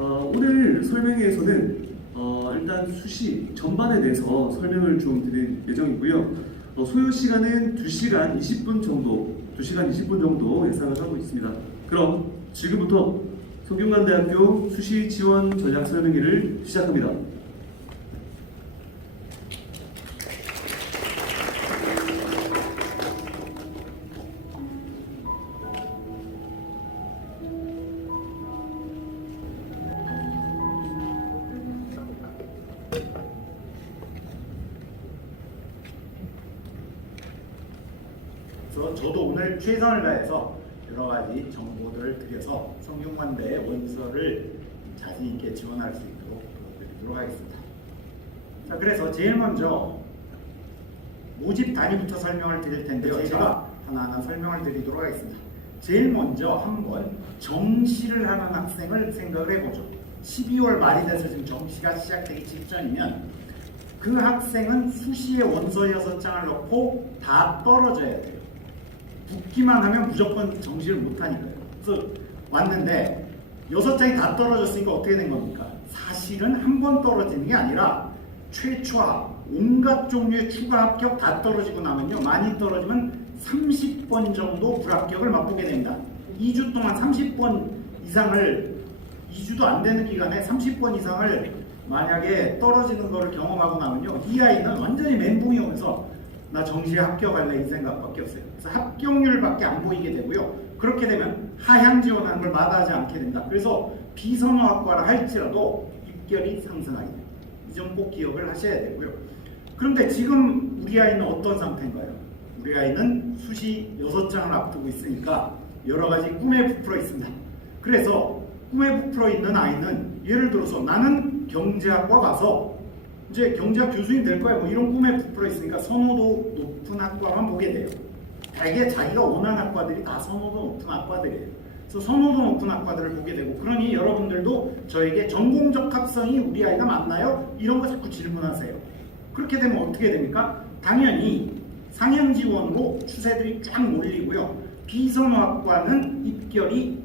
오늘 설명회에서는 일단 수시 전반에 대해서 설명을 좀 드릴 예정이고요. 소요 시간은 2시간 20분 정도 예상을 하고 있습니다. 그럼 지금부터 성균관대학교 수시 지원 전략 설명회를 시작합니다. 그래서 저도 오늘 최선을 다해서 여러 가지 정보들을 드려서 성균관대 원서를 자신 있게 지원할 수 있도록 도와드리도록 하겠습니다. 자, 그래서 제일 먼저 모집 단위부터 설명을 드릴 텐데요. 제가 하나하나 설명을 드리도록 하겠습니다. 제일 먼저 한번 정시를 하는 학생을 생각을 해보죠. 12월 말이 돼서 지금 정시가 시작되기 직전이면 그 학생은 수시에 원서 6장을 넣고 다 떨어져야 돼요. 붙기만 하면 무조건 정시를 못하니까요. 그래서 왔는데 6장이 다 떨어졌으니까 어떻게 된 겁니까? 사실은 한 번 떨어지는 게 아니라 최초합, 온갖 종류의 추가 합격 다 떨어지고 나면요, 많이 떨어지면 30번 정도 불합격을 맛보게 됩니다. 2주 동안 30번 이상을, 2주도 안 되는 기간에 30번 이상을 만약에 떨어지는 거를 경험하고 나면요, 이 아이는 완전히 멘붕이 오면서 나 정시에 합격할래 이 생각밖에 없어요. 그래서 합격률밖에 안 보이게 되고요. 그렇게 되면 하향 지원하는 걸 마다하지 않게 된다. 그래서 비선호학과를 할지라도 입결이 상승하게 됩니다. 이 점 꼭 기억을 하셔야 되고요. 그런데 지금 우리 아이는 어떤 상태인가요? 우리 아이는 수시 6장을 앞두고 있으니까 여러 가지 꿈에 부풀어 있습니다. 그래서 꿈에 부풀어 있는 아이는 예를 들어서 나는 경제학과 가서 이제 경제학 교수님 될 거야, 뭐 이런 꿈에 부풀어 있으니까 선호도 높은 학과만 보게 돼요. 대개 자기가 원하는 학과들이 다 선호도 높은 학과들이에요. 그래서 선호도 높은 학과들을 보게 되고, 그러니 여러분들도 저에게 전공적 합성이 우리 아이가 맞나요? 이런 거 자꾸 질문하세요. 그렇게 되면 어떻게 됩니까? 당연히 상향 지원으로 추세들이 쫙 몰리고요. 비선호학과는 입결이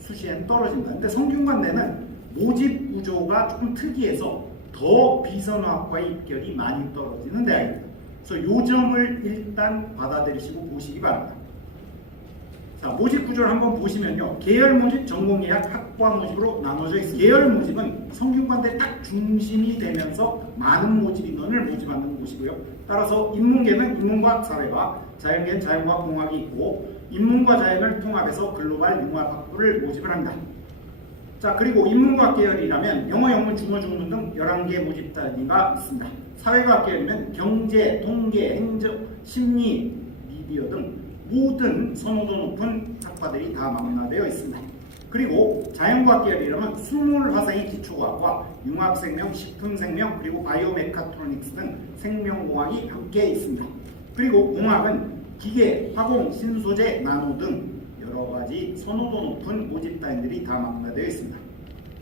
수시엔 떨어진다. 근데 성균관대는 모집 구조가 조금 특이해서 더 비선호학과의 입결이 많이 떨어지는 대학입니다. 그래서 이 점을 일단 받아들이시고 보시기 바랍니다. 자, 모집 구조를 한번 보시면요, 계열 모집, 전공 예약, 학과 모집으로 나눠져 있습니다. 계열 모집은 성균관대 딱 중심이 되면서 많은 모집 인원을 모집하는 곳이고요. 따라서 인문계는 인문과학, 사회과학, 자연계는 자연과학, 공학이 있고, 인문과 자연을 통합해서 글로벌 융합학부를 모집을 합니다. 자, 그리고 인문과학 계열이라면 영어, 영문, 중어, 중문 등 11개 모집 단위가 있습니다. 사회과학 계열이면 경제, 통계, 행정, 심리, 미디어 등 모든 선호도 높은 학과들이 다 망라되어 있습니다. 그리고 자연과학 계열이라면 수물, 화생의 기초과학과 융합생명, 식품생명, 그리고 바이오메카트로닉스 등 생명공학이 함께 있습니다. 그리고 공학은 기계, 화공, 신소재, 나노 등 여러 가지 선호도 높은 모집 단위들이 다 망라되어 있습니다.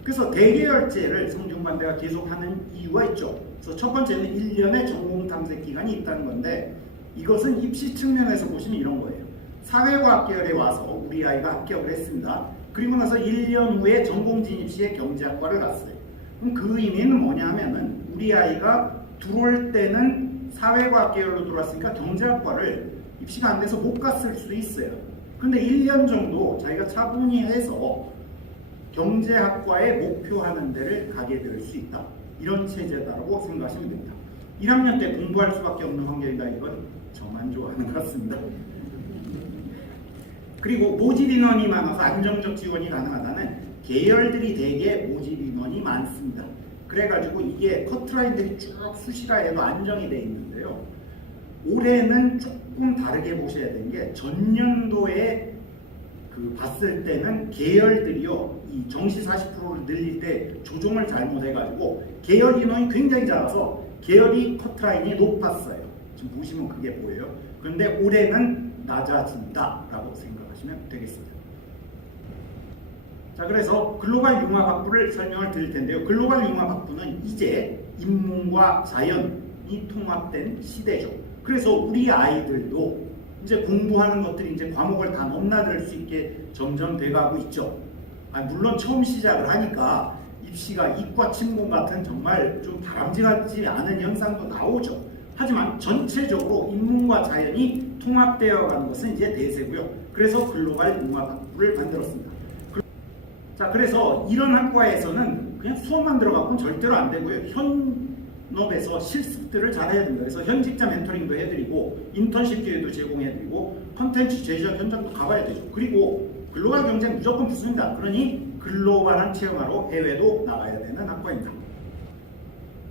그래서 대계열제를 성균관대가 계속하는 이유가 있죠. 그래서 첫 번째는 1년의 전공 탐색 기간이 있다는 건데, 이것은 입시 측면에서 보시면 이런 거예요. 사회과학 계열에 와서 우리 아이가 합격을 했습니다. 그리고 나서 1년 후에 전공 진입 시에 경제학과를 갔어요. 그럼 그 의미는 뭐냐 하면은 우리 아이가 들어올 때는 사회과학 계열로 들어왔으니까 경제학과를 입시가 안 돼서 못 갔을 수도 있어요. 근데 1년 정도 자기가 차분히 해서 경제학과에 목표하는 데를 가게 될 수 있다. 이런 체제다라고 생각하시면 됩니다. 1학년 때 공부할 수밖에 없는 환경이다. 이건 저만 좋아하는 것 같습니다. 그리고 모집 인원이 많아서 안정적 지원이 가능하다는 계열들이 대개 모집 인원이 많습니다. 그래가지고 이게 커트라인들이 쭉 수시라 해도 안정이 돼 있는데요. 올해는 조금 다르게 보셔야 되는 게, 전년도에 봤을 때는 계열들이요, 이 정시 40%를 늘릴 때 조정을 잘못해가지고 계열 인원이 굉장히 작아서 계열이 커트라인이 높았어요. 지금 보시면 그게 보여요. 그런데 올해는 낮아진다라고 생각하시면 되겠습니다. 자, 그래서 글로벌 융합학부를 설명을 드릴 텐데요. 글로벌 융합학부는 이제 인문과 자연이 통합된 시대죠. 그래서 우리 아이들도 이제 공부하는 것들이 이제 과목을 다 넘나들 수 있게 점점 돼가고 있죠. 물론 처음 시작을 하니까 입시가 이과 침공 같은 정말 좀 다람쥐같지 않은 현상도 나오죠. 하지만 전체적으로 인문과 자연이 통합되어 가는 것은 이제 대세고요. 그래서 글로벌 융합학부를 만들었습니다. 자, 그래서 이런 학과에서는 그냥 수업만 들어가고는 절대로 안 되고요. 현업에서 실습들을 잘 해야 됩니다. 그래서 현직자 멘토링도 해드리고 인턴십 기회도 제공해드리고 컨텐츠 제작 현장도 가봐야 되죠. 그리고 글로벌 경쟁 무조건 붙습니다. 그러니 글로벌한 체험하러 해외도 나가야 되는 학과입니다.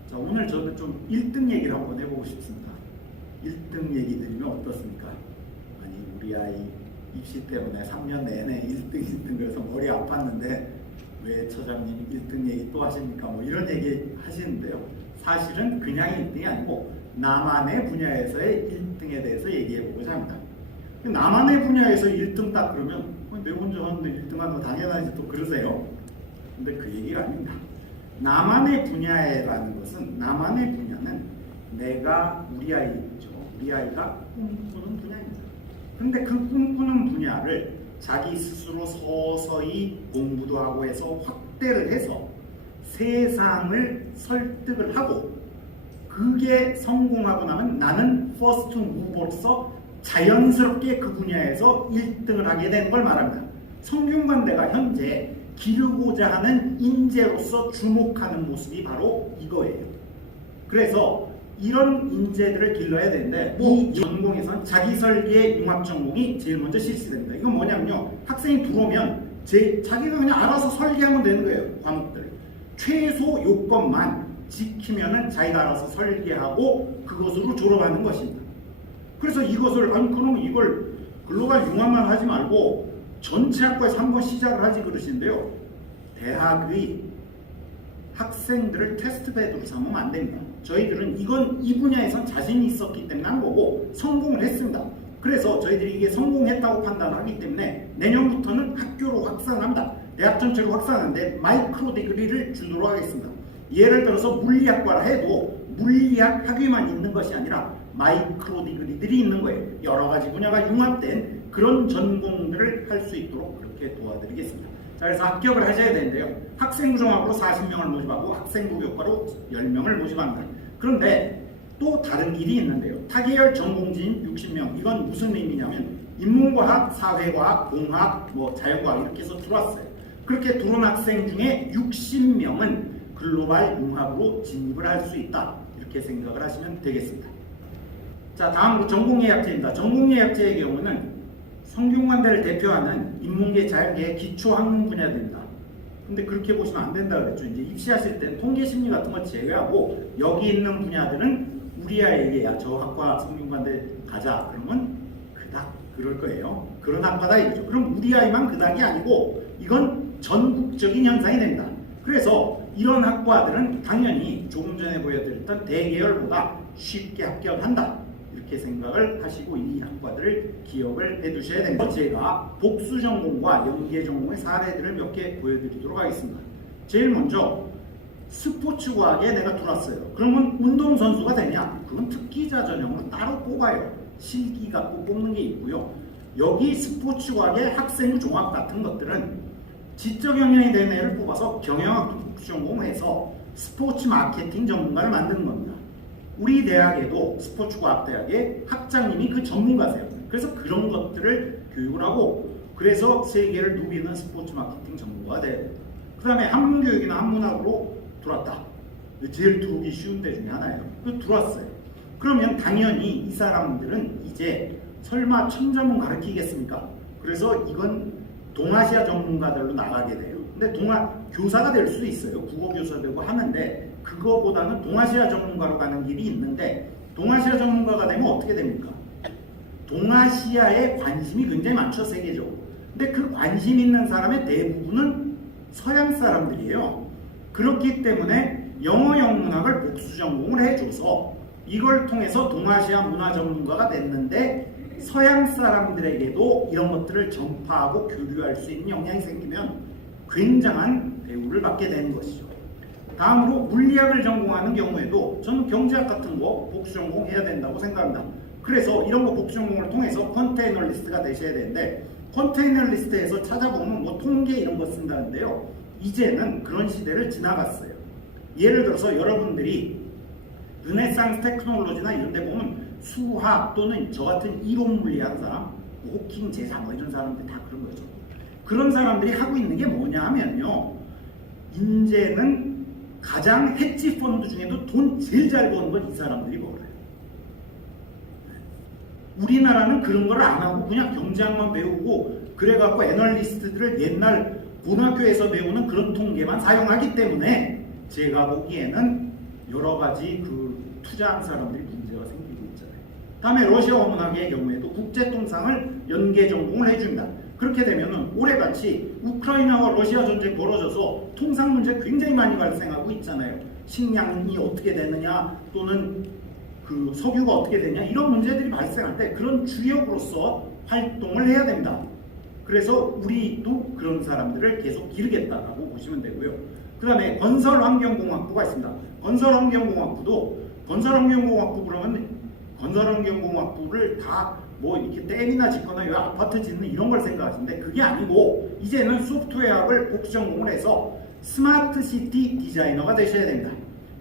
자, 오늘 저는 좀 1등 얘기를 한번 해보고 싶습니다. 1등 얘기 드리면 어떻습니까? 아니, 우리 아이 입시 때문에 3년 내내 1등 그래서 머리 아팠는데 왜 처장님 1등 얘기 또 하십니까? 뭐 이런 얘기 하시는데요. 사실은 그냥 1등이 아니고 나만의 분야에서의 1등에 대해서 얘기해보고자 합니다. 나만의 분야에서 1등 딱 그러면 내 혼자 하는데 1등 하는 거 당연하지 또 그러세요. 근데 그 얘기가 아닙니다. 나만의 분야라는 것은 나만의 분야는 내가 우리 아이죠. 우리 아이가 꿈꾸는 분야입니다. 그런데 그 꿈꾸는 분야를 자기 스스로 서서히 공부도 하고 해서 확대를 해서 세상을 설득을 하고 그게 성공하고 나면 나는 퍼스트 무버로서 자연스럽게 그 분야에서 1등을 하게 되는 걸 말합니다. 성균관대가 현재 기르고자 하는 인재로서 주목하는 모습이 바로 이거예요. 그래서 이런 인재들을 길러야 되는데 이 전공에선 자기설계 융합전공이 제일 먼저 실시됩니다. 이건 뭐냐면요. 학생이 들어오면 자기가 그냥 알아서 설계하면 되는 거예요. 과목들. 최소 요건만 지키면은 자기가 알아서 설계하고 그것으로 졸업하는 것입니다. 그래서 이것을 아니 그러면 이걸 글로벌 융합만 하지 말고 전체 학과에서 한번 시작을 하지 그러시는데요. 대학의 학생들을 테스트베드로 삼으면 안 됩니다. 저희들은 이건 이 분야에선 자신이 있었기 때문에 한 거고 성공을 했습니다. 그래서 저희들이 이게 성공했다고 판단을 하기 때문에 내년부터는 학교로 확산합니다. 대학 전체로 확산하는데 마이크로 디그리를 주도록 하겠습니다. 예를 들어서 물리학과라 해도 물리학 학위만 있는 것이 아니라 마이크로 디그리들이 있는 거예요. 여러 가지 분야가 융합된 그런 전공들을 할 수 있도록 그렇게 도와드리겠습니다. 자, 그래서 합격을 하셔야 되는데요. 학생부 종합으로 40명을 모집하고 학생부 교과로 10명을 모집합니다. 그런데 또 다른 길이 있는데요. 타계열 전공진 60명. 이건 무슨 의미냐면 인문과학, 사회과학, 공학, 자연과학 이렇게 해서 들어왔어요. 그렇게 들어온 학생 중에 60명은 글로벌 융합으로 진입을 할 수 있다. 이렇게 생각을 하시면 되겠습니다. 자, 다음으로 전공예약제입니다. 전공예약제의 경우는 성균관대를 대표하는 인문계, 자연계의 기초학문 분야입니다. 근데 그렇게 보시면 안 된다 그랬죠. 이제 입시하실 때 통계심리 같은 거 제외하고 여기 있는 분야들은 우리 아이에게 야, 저 학과 성균관대 가자 그러면 그닥 그럴 거예요. 그런 학과다 이거죠. 그럼 우리 아이만 그닥이 아니고 이건 전국적인 현상이 됩니다. 그래서 이런 학과들은 당연히 조금 전에 보여드렸던 대계열보다 쉽게 합격한다. 이렇게 생각을 하시고 이 학과들을 기억을 해두셔야 됩니다. 제가 복수 전공과 연계 전공의 사례들을 몇 개 보여드리도록 하겠습니다. 제일 먼저 스포츠과학에 내가 들어왔어요. 그러면 운동선수가 되냐? 그건 특기자 전형으로 따로 뽑아요. 실기 갖고 뽑는 게 있고요. 여기 스포츠과학의 학생부 종합 같은 것들은 지적 영향이 되는 애를 뽑아서 경영학도 복수 전공해서 스포츠 마케팅 전문가를 만드는 겁니다. 우리 대학에도 스포츠과학대학에 학장님이 그 전문가세요. 그래서 그런 것들을 교육을 하고 그래서 세계를 누비는 스포츠 마케팅 전문가가 돼야 돼요. 그 다음에 한문교육이나 한문학으로 들어왔다. 제일 들어오기 쉬운 데 중에 하나예요. 들어왔어요. 그러면 당연히 이 사람들은 이제 설마 천자문 가르치겠습니까? 그래서 이건 동아시아 전문가들로 나가게 돼요. 근데 교사가 될 수도 있어요. 국어교사 되고 하는데 그거보다는 동아시아 전문가로 가는 길이 있는데 동아시아 전문가가 되면 어떻게 됩니까? 동아시아에 관심이 굉장히 많죠. 세계적으로. 근데 그 관심 있는 사람의 대부분은 서양 사람들이에요. 그렇기 때문에 영어 영문학을 복수 전공을 해줘서 이걸 통해서 동아시아 문화 전문가가 됐는데 서양 사람들에게도 이런 것들을 전파하고 교류할 수 있는 역량이 생기면 굉장한 대우를 받게 되는 것이죠. 다음으로 물리학을 전공하는 경우에도 저는 경제학 같은 거 복수 전공해야 된다고 생각합니다. 그래서 이런 거 복수 전공을 통해서 컨테이너리스트가 되셔야 되는데 컨테이너리스트에서 찾아보면 통계 이런 거 쓴다는데요. 이제는 그런 시대를 지나갔어요. 예를 들어서 여러분들이 르네상스 테크놀로지나 이런 데 보면 수학 또는 저 같은 이론 물리하는 사람, 호킹 제자 뭐 이런 사람들 다 그런 거죠. 그런 사람들이 하고 있는 게 뭐냐 하면요, 이제는 가장 헤지 펀드 중에도 돈 제일 잘 버는 건 이 사람들이 벌어요. 우리나라는 그런 걸 안 하고 그냥 경제학만 배우고 그래갖고 애널리스트들을 옛날 고등학교에서 배우는 그런 통계만 사용하기 때문에 제가 보기에는 여러 가지 그 투자한 사람들이 문제가 생기고 있잖아요. 다음에 러시아 원문학의 경우에도 국제통상을 연계 전공을 해줍니다. 그렇게 되면은 올해같이 우크라이나와 러시아 전쟁 벌어져서 통상 문제 굉장히 많이 발생하고 있잖아요. 식량이 어떻게 되느냐 또는 그 석유가 어떻게 되냐 이런 문제들이 발생할 때 그런 주역으로서 활동을 해야 됩니다. 그래서 우리도 그런 사람들을 계속 기르겠다라고 보시면 되고요. 그 다음에 건설환경공학부가 있습니다. 건설환경공학부 그러면 건설환경공학부를 다 뭐 이렇게 댐이나 짓거나 요 아파트 짓는 이런 걸 생각하시는데 그게 아니고 이제는 소프트웨어학을 복수 전공을 해서 스마트 시티 디자이너가 되셔야 됩니다.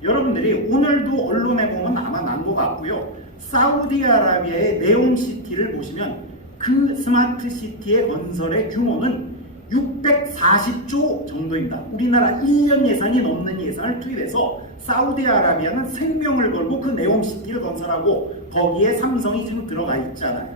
여러분들이 오늘도 언론에 보면 아마 난 것 같고요. 사우디아라비아의 네옴시티를 보시면 그 스마트 시티의 건설의 규모는 640조 정도입니다. 우리나라 1년 예산이 넘는 예산을 투입해서 사우디아라비아는 생명을 걸고 그 네옴시티를 건설하고 거기에 삼성이 지금 들어가 있잖아요.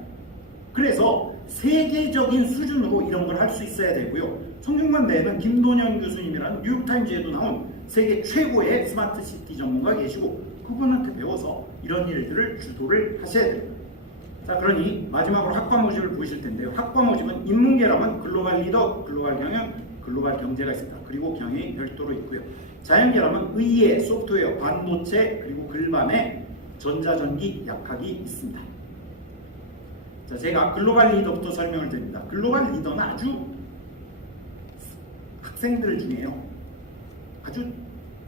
그래서 세계적인 수준으로 이런 걸 할 수 있어야 되고요. 성균관대에는 김돈현 교수님이라는 뉴욕타임즈에도 나온 세계 최고의 스마트 시티 전문가 계시고 그분한테 배워서 이런 일들을 주도를 하셔야 됩니다. 자, 그러니 마지막으로 학과 모집을 보실 텐데요. 학과 모집은 인문계라면 글로벌 리더, 글로벌 경영, 글로벌 경제가 있습니다. 그리고 경영이 별도로 있고요. 자연계라면 의예, 소프트웨어, 반도체, 그리고 글반에 전자전기, 약학이 있습니다. 자, 제가 글로벌 리더부터 설명을 드립니다. 글로벌 리더는 아주 학생들 중에요. 아주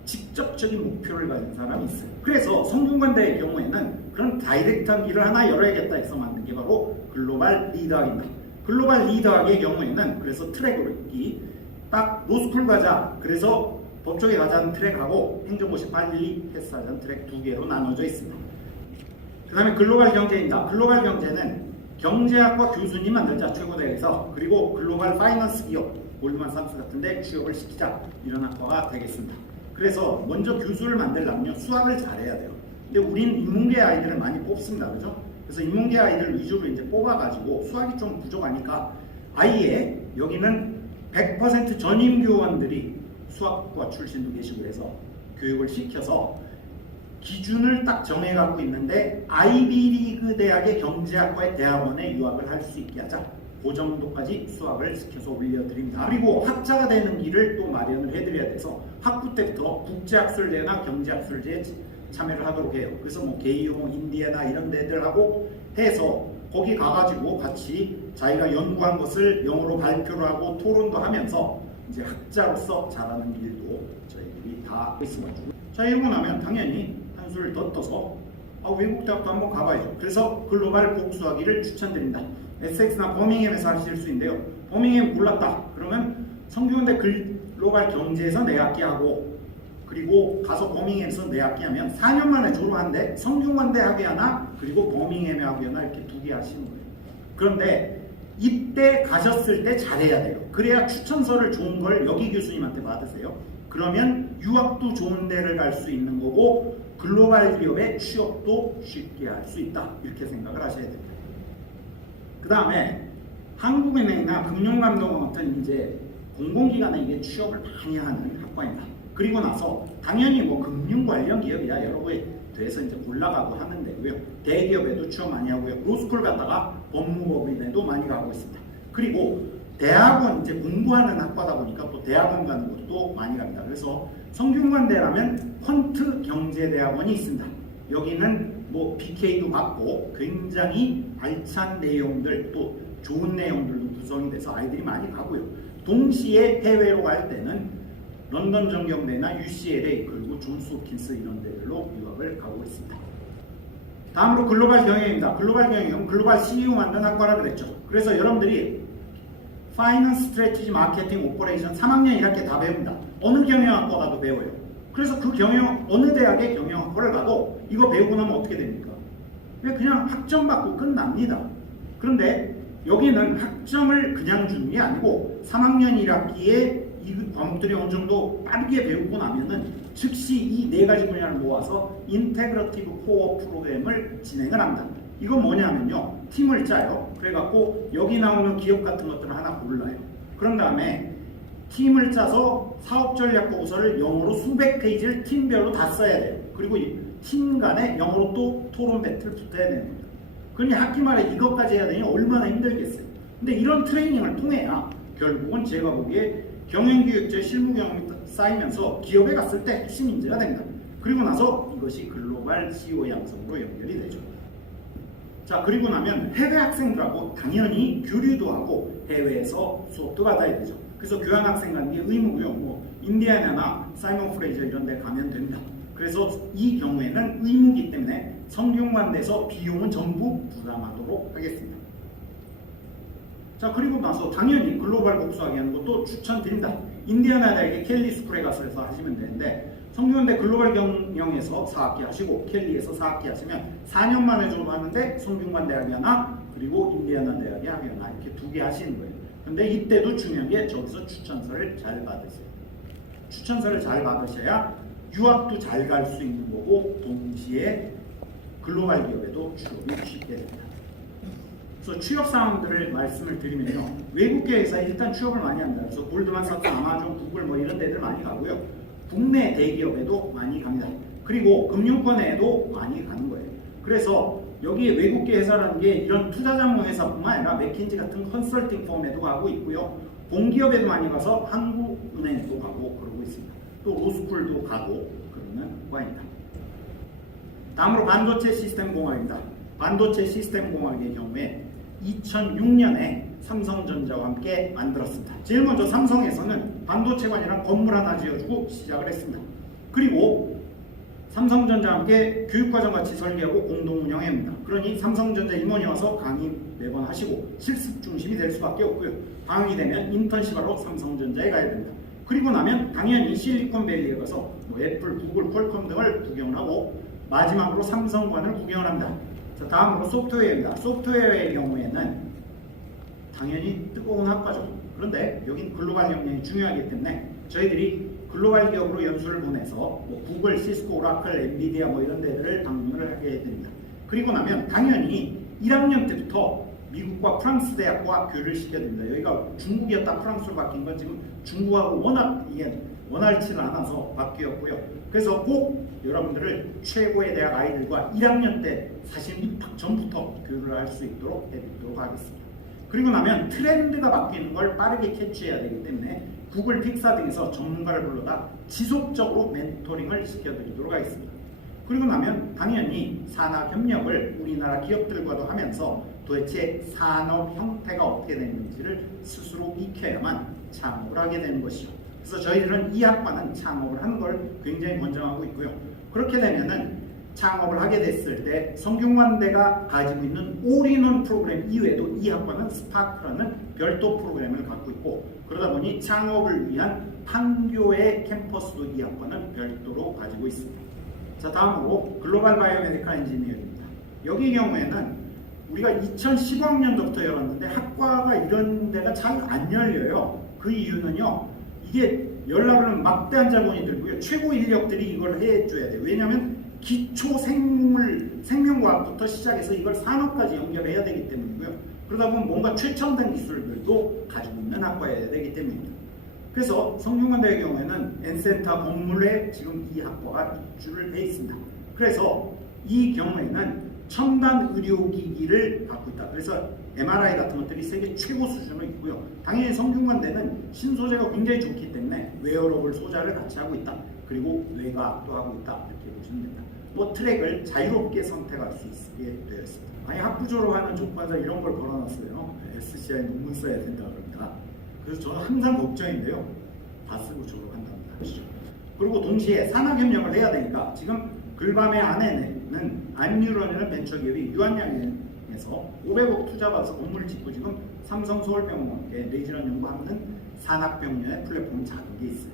직접적인 목표를 가진 사람이 있어요. 그래서 성균관대의 경우에는 그런 다이렉트한 길을 하나 열어야겠다 해서 만든 게 바로 글로벌 리더학입니다. 글로벌 리더학의 경우에는 그래서 트랙으로 딱 로스쿨 가자, 그래서 법조계 가자는 트랙하고 행정고시 빨리 패스하자는 트랙 두 개로 나눠져 있습니다. 그 다음에 글로벌 경제입니다. 글로벌 경제는 경제학과 교수님 만들자 최고대학에서, 그리고 글로벌 파이낸스 기업 골드만삭스 같은데 취업을 시키자, 이런 학과가 되겠습니다. 그래서 먼저 교수를 만들려면 수학을 잘해야 돼요. 근데 우린 인문계 아이들을 많이 뽑습니다. 그죠? 그래서 인문계 아이들 위주로 이제 뽑아가지고 수학이 좀 부족하니까 아예 여기는 100% 전임 교원들이 수학과 출신도 계시고 해서 교육을 시켜서 기준을 딱 정해갖고 있는데 아이비리그 대학의 경제학과의 대학원에 유학을 할 수 있게 하자. 그 정도까지 수학을 시켜서 올려드립니다. 그리고 학자가 되는 길을 또 마련을 해드려야 돼서 학부 때부터 국제학술대회나 경제학술제에 참여를 하도록 해요. 그래서 뭐 게이오, 인디애나 이런 데들하고 해서 거기 가가지고 같이 자기가 연구한 것을 영어로 발표를 하고 토론도 하면서 이제 학자로서 자라는 길도 저희들이 다 있어가지고, 자, 이러고 나면 당연히 한수를 더 떠서 외국 대학도 한번 가봐야죠. 그래서 글로벌 복수하기를 추천드립니다. 에섹스나 버밍햄에서 하실 수 있는데요. 버밍햄 골랐다 그러면 성균관대 글로벌 경제에서 내학기 하고, 그리고 가서 버밍햄에서 내학기 하면 4년 만에 졸업하는데 성균관대 학위 하나, 그리고 버밍햄 학위 하나, 이렇게 두 개 하시는 거예요. 그런데 이때 가셨을 때 잘해야 돼요. 그래야 추천서를 좋은 걸 여기 교수님한테 받으세요. 그러면 유학도 좋은 데를 갈 수 있는 거고 글로벌 기업의 취업도 쉽게 할 수 있다, 이렇게 생각을 하셔야 됩니다. 그 다음에 한국은행이나 금융감독원 같은 이제 공공기관에 이게 취업을 많이 하는 학과입니다. 그리고 나서 당연히 뭐 금융 관련 기업이야 여러 개 돼서 이제 올라가고 하는 데고요. 대기업에도 취업 많이 하고요. 로스쿨 갔다가 법무법인에도 많이 가고 있습니다. 그리고 대학원 이제 공부하는 학과다 보니까 또 대학원 가는 것도 많이 갑니다. 그래서 성균관대라면 퀀트 경제대학원이 있습니다. 여기는 뭐 BK도 받고 굉장히 알찬 내용들, 또 좋은 내용들도 구성이 돼서 아이들이 많이 가고요. 동시에 해외로 갈 때는 런던 정경대나 UCLA, 그리고 존스 홉킨스 이런 데들로 유학을 가고 있습니다. 다음으로 글로벌 경영입니다. 글로벌 경영은 글로벌 CEO 만든 학과라 그랬죠. 그래서 여러분들이 파이낸스 스트래티지 마케팅 오퍼레이션 3학년 1학기 다 배웁니다. 어느 경영학과 가도 배워요. 그래서 그 어느 대학의 경영학과를 가도 이거 배우고 나면 어떻게 됩니까? 그냥 학점 받고 끝납니다. 그런데 여기는 학점을 그냥 주는 게 아니고 3학년 1학기에 이 과목들이 어느 정도 빠르게 배우고 나면은 즉시 이 네 가지 분야를 모아서 인테그러티브 코어 프로그램을 진행을 합니다. 이건 뭐냐면요, 팀을 짜요. 그래갖고 여기 나오는 기업 같은 것들을 하나 골라요. 그런 다음에 팀을 짜서 사업 전략 보고서를 영어로 수백 페이지를 팀별로 다 써야 돼요. 그리고 이 팀 간에 영어로 또 토론 배틀 붙어야 되는 겁니다. 그러니 학기 말에 이것까지 해야 되니 얼마나 힘들겠어요. 근데 이런 트레이닝을 통해야 결국은 제가 보기에 경영기획제 실무 경험이 쌓이면서 기업에 갔을 때 핵심 인재가 됩니다. 그리고 나서 이것이 글로벌 CEO 양성으로 연결이 되죠. 자, 그리고 나면 해외 학생들하고 당연히 교류도 하고 해외에서 수업도 받아야 되죠. 그래서 교환학생 가는 게 의무고요. 뭐 인디애나나 사이먼 프레이저 이런 데 가면 됩니다. 그래서 이 경우에는 의무이기 때문에 성균관대에서 비용은 전부 부담하도록 하겠습니다. 자, 그리고 나서 당연히 글로벌 복수하기 하는 것도 추천드립니다. 인디애나 대학의 켈리 스쿨에 가서 하시면 되는데 성균관대 글로벌 경영에서 4학기 하시고 켈리에서 4학기 하시면 4년 만에 졸업하는데 성균관대학이 하나 그리고 인디애나 대학이 하나 이렇게 두 개 하시는 거예요. 근데 이때도 중요한 게 저기서 추천서를 잘 받으세요. 추천서를 잘 받으셔야 유학도 잘 갈 수 있는 거고 동시에 글로벌 기업에도 취업이 쉽게 됩니다. 그래서 취업 상황들을 말씀을 드리면요, 외국계 회사에 일단 취업을 많이 합니다. 그래서 골드만삭스, 아마존, 구글 뭐 이런 데들 많이 가고요. 국내 대기업에도 많이 갑니다. 그리고 금융권에도 많이 가는 거예요. 그래서 여기 외국계 회사라는 게 이런 투자자문 회사뿐만 아니라 맥킨지 같은 컨설팅 펌에도 가고 있고요. 공기업에도 많이 가서 한국은행에도 가고 그러고 있습니다. 또 로스쿨도 가고 그러는 과입니다. 다음으로 반도체 시스템 공학입니다. 반도체 시스템 공학의 경우에 2006년에 삼성전자와 함께 만들었습니다. 제일 먼저 삼성에서는 반도체관이랑 건물 하나 지어주고 시작을 했습니다. 그리고 삼성전자와 함께 교육과정 같이 설계하고 공동 운영합니다. 그러니 삼성전자 임원이 와서 강의 매번 하시고 실습 중심이 될 수밖에 없고요. 방학이 되면 인턴십하러 삼성전자에 가야 됩니다. 그리고 나면 당연히 실리콘밸리에 가서 뭐 애플, 구글, 퀄컴 등을 구경을 하고 마지막으로 삼성관을 구경을 합니다. 자, 다음으로 소프트웨어입니다. 소프트웨어의 경우에는 당연히 뜨거운 학과죠. 그런데 여긴 글로벌 역량이 중요하기 때문에 저희들이 글로벌 기업으로 연수를 보내서 뭐 구글, 시스코, 오라클, 엔비디아 뭐 이런 데를 방문을 하게 됩니다. 그리고 나면 당연히 1학년 때부터 미국과 프랑스 대학과 교류를 시켜야 됩니다. 여기가 중국이었다 프랑스로 바뀐 건 지금 중국하고 워낙 이게 원활치를 않아서 바뀌었고요. 그래서 꼭 여러분들을 최고의 대학 아이들과 1학년 때 사실 입학 전부터 교류를 할 수 있도록 해드리도록 하겠습니다. 그리고 나면 트렌드가 바뀌는 걸 빠르게 캐치해야 되기 때문에 구글, 픽사 등에서 전문가를 불러다 지속적으로 멘토링을 시켜드리도록 하겠습니다. 그리고 나면 당연히 산학협력을 우리나라 기업들과도 하면서 도대체 산업 형태가 어떻게 되는지를 스스로 익혀야만 창업을 하게 되는 것이죠. 그래서 저희들은 이 학과는 창업을 하는 걸 굉장히 권장하고 있고요. 그렇게 되면은 창업을 하게 됐을 때 성균관대가 가지고 있는 올인원 프로그램 이외에도 이 학과는 스파크라는 별도 프로그램을 갖고 있고 그러다 보니 창업을 위한 판교의 캠퍼스도 이 학과는 별도로 가지고 있습니다. 자, 다음으로 글로벌 바이오메디컬 엔지니어입니다. 여기 경우에는 우리가 2015학년도부터 열었는데 학과가 이런 데가 잘 안 열려요. 그 이유는요, 이게 열려면 막대한 자본이 들고요. 최고 인력들이 이걸 해줘야 돼요. 왜냐하면 기초 생명과학부터 시작해서 이걸 산업까지 연결해야 되기 때문이고요. 그러다 보면 뭔가 최첨단 기술들도 가지고 있는 학과여야 되기 때문입니다. 그래서 성균관대의 경우에는 엔센터 건물에 지금 이 학과가 입주를 돼 있습니다. 그래서 이 경우에는 첨단 의료기기를 갖고 있다. 그래서 MRI 같은 것들이 세계 최고 수준으로 있고요. 당연히 성균관대는 신소재가 굉장히 좋기 때문에 웨어러블 소자를 같이 하고 있다. 그리고 뇌과학도 하고 있다. 이렇게 보시면 됩니다. 뭐 트랙을 자유롭게 선택할 수 있게 되어 있습니다. 아니 학부 졸업하는 조건사 이런 걸 걸어놨어요. SCI 논문 써야 된다 그럽니다. 그래서 저는 항상 걱정인데요. 다 쓰고 졸업한답니다. 아시죠? 그리고 동시에 산학협력을 해야 되니까 지금 글밤의 안에는 안유런이라는 벤처기업이 유한양에서 해서 500억 투자받아서 건물 짓고 지금 삼성 서울병원에 뇌질환 연구하는 산학병원의 플랫폼 자극이 있어요.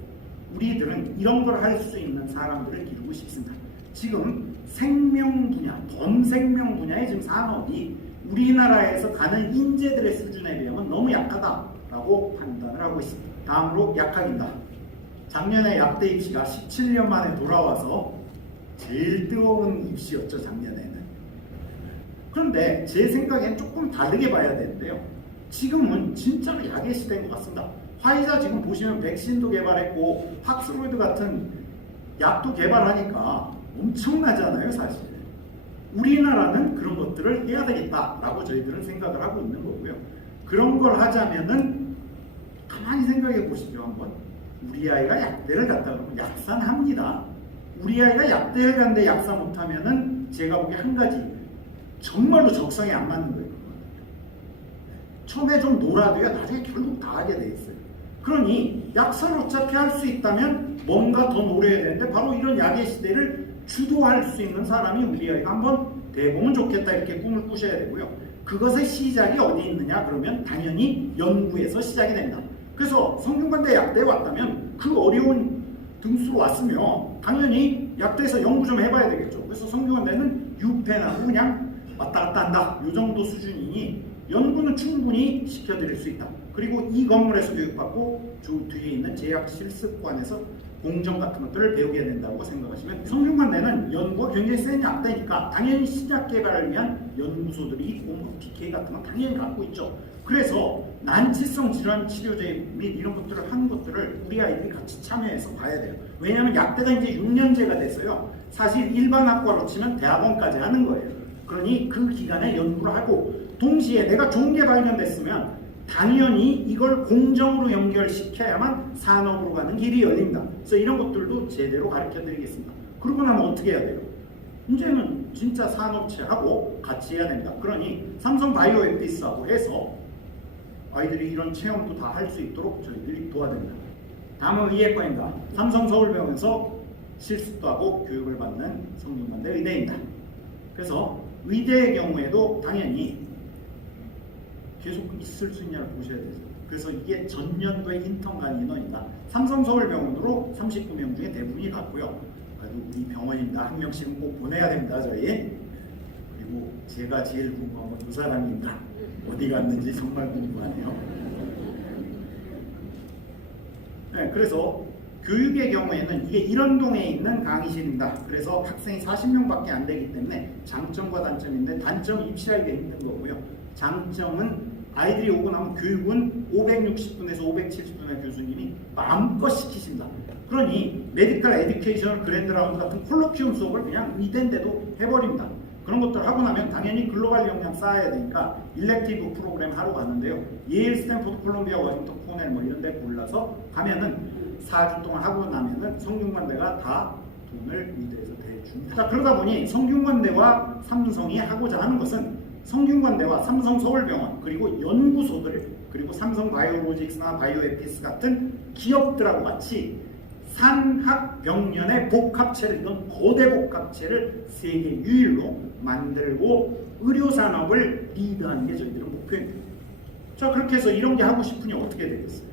우리들은 이런 걸 할 수 있는 사람들을 기르고 싶습니다. 지금 생명 분야, 범생명 분야의 지금 산업이 우리나라에서 가는 인재들의 수준에 비하면 너무 약하다라고 판단을 하고 있습니다. 다음으로 약학입니다. 작년에 약대 입시가 17년 만에 돌아와서 제일 뜨거운 입시였죠, 작년에는. 그런데 제 생각엔 조금 다르게 봐야 되는데요. 지금은 진짜로 약의 시대인 것 같습니다. 화이자 지금 보시면 백신도 개발했고 팍스로이드 같은 약도 개발하니까 엄청나잖아요, 사실. 우리나라는 그런 것들을 해야 되겠다라고 저희들은 생각을 하고 있는 거고요. 그런 걸 하자면은 가만히 생각해 보시죠, 한번. 우리 아이가 약대를 갔다 그러면 약산합니다. 우리 아이가 약대를 갔는데 약사 못하면은 제가 보기에 한 가지 정말로 적성에 안 맞는 거예요. 처음에 좀 놀아도요, 나중에 결국 다 하게 돼 있어요. 그러니 약사를 어차피 할 수 있다면 뭔가 더 노려야 되는데 바로 이런 약의 시대를 주도할 수 있는 사람이 우리 아이가 한번 돼보면 좋겠다 이렇게 꿈을 꾸셔야 되고요. 그것의 시작이 어디 있느냐 그러면 당연히 연구에서 시작이 됩니다. 그래서 성균관대 약대에 왔다면 그 어려운 등수로 왔으면 당연히 약대에서 연구 좀 해봐야 되겠죠. 그래서 성균관대는 유펜하고 그냥 왔다 갔다 한다 이 정도 수준이니 연구는 충분히 시켜드릴 수 있다. 그리고 이 건물에서 교육받고 저 뒤에 있는 제약 실습관에서 공정 같은 것들을 배우게 된다고 생각하시면 성균관대는 연구가 굉장히 센 약대니까 당연히 신약 개발을 위한 연구소들이 있고 뭐 PK 같은 건 당연히 갖고 있죠. 그래서 난치성 질환 치료제 및 이런 것들을 하는 것들을 우리 아이들이 같이 참여해서 봐야 돼요. 왜냐하면 약대가 이제 6년제가 돼서요. 사실 일반 학과로 치면 대학원까지 하는 거예요. 그러니 그 기간에 연구를 하고 동시에 내가 좋은 게 발견됐으면 당연히 이걸 공정으로 연결시켜야만 산업으로 가는 길이 열립니다. 그래서 이런 것들도 제대로 가르쳐 드리겠습니다. 그러고 나면 어떻게 해야 돼요? 이제는 진짜 산업체하고 같이 해야 됩니다. 그러니 삼성 바이오에피스하고 해서 아이들이 이런 체험도 다 할 수 있도록 저희들이 도와드립니다. 다음은 의예과입니다. 삼성 서울병원에서 실습도 하고 교육을 받는 성균관대 의대입니다. 그래서 의대의 경우에도 당연히 계속 있을 수 있냐를 보셔야 되죠. 그래서 이게 전년도의 인턴 간 인원이다. 삼성 서울병원으로 39명 중에 대부분이 갔고요. 그래도 우리 병원입니다. 한 명씩은 꼭 보내야 됩니다, 저희. 그리고 제가 제일 궁금한 건 두 사람입니다. 어디 갔는지 정말 궁금하네요. 네, 그래서 교육의 경우에는 이게 일원동에 있는 강의실입니다. 그래서 학생이 40명밖에 안 되기 때문에 장점과 단점인데 단점은 입시하기가 힘든 거고요. 장점은 아이들이 오고 나면 교육은 560분에서 570분의 교수님이 마음껏 시키십니다. 그러니 메디컬 에듀케이션 그랜드 라운드 같은 콜로퀴움 수업을 그냥 의대인데도 해버립니다. 그런 것들 하고 나면 당연히 글로벌 역량 쌓아야 되니까 일렉티브 프로그램 하러 가는데요. 예일, 스탠포드, 콜롬비아, 워싱턴, 코넬 뭐 이런 데 골라서 가면은 4주 동안 하고 나면은 성균관대가 다 돈을 의대에서 대줍니다. 자, 그러다 보니 성균관대와 삼성이 하고자 하는 것은 성균관대와 삼성 서울병원 그리고 연구소들 그리고 삼성 바이오로직스나 바이오에피스 같은 기업들하고 같이 산학병연의 복합체를 이런 거대 복합체를 세계 유일로 만들고 의료산업을 리드하는 게 저희들의 목표입니다. 자, 그렇게 해서 이런 게 하고 싶으니 어떻게 되겠어요?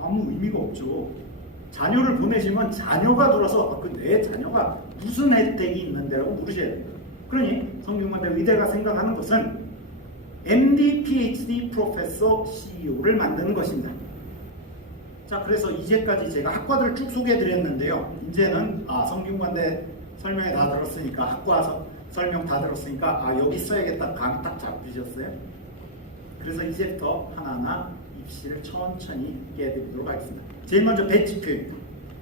아무 의미가 없죠. 자녀를 보내시면 자녀가 돌아서 내 자녀가 무슨 혜택이 있는데라고 물으셔야 됩니다. 그러니 성균관대 의대가 생각하는 것은 MD, PhD, 프로페서, CEO를 만드는 것입니다. 자, 그래서 이제까지 제가 학과들을 쭉 소개해 드렸는데요. 이제는 성균관대 설명회 다 들었으니까 학과 설명 다 들었으니까 여기 써야겠다 감이 딱 잡히셨어요? 그래서 이제부터 하나하나 입시를 천천히 깨드리도록 하겠습니다. 제일 먼저 배치표입니다.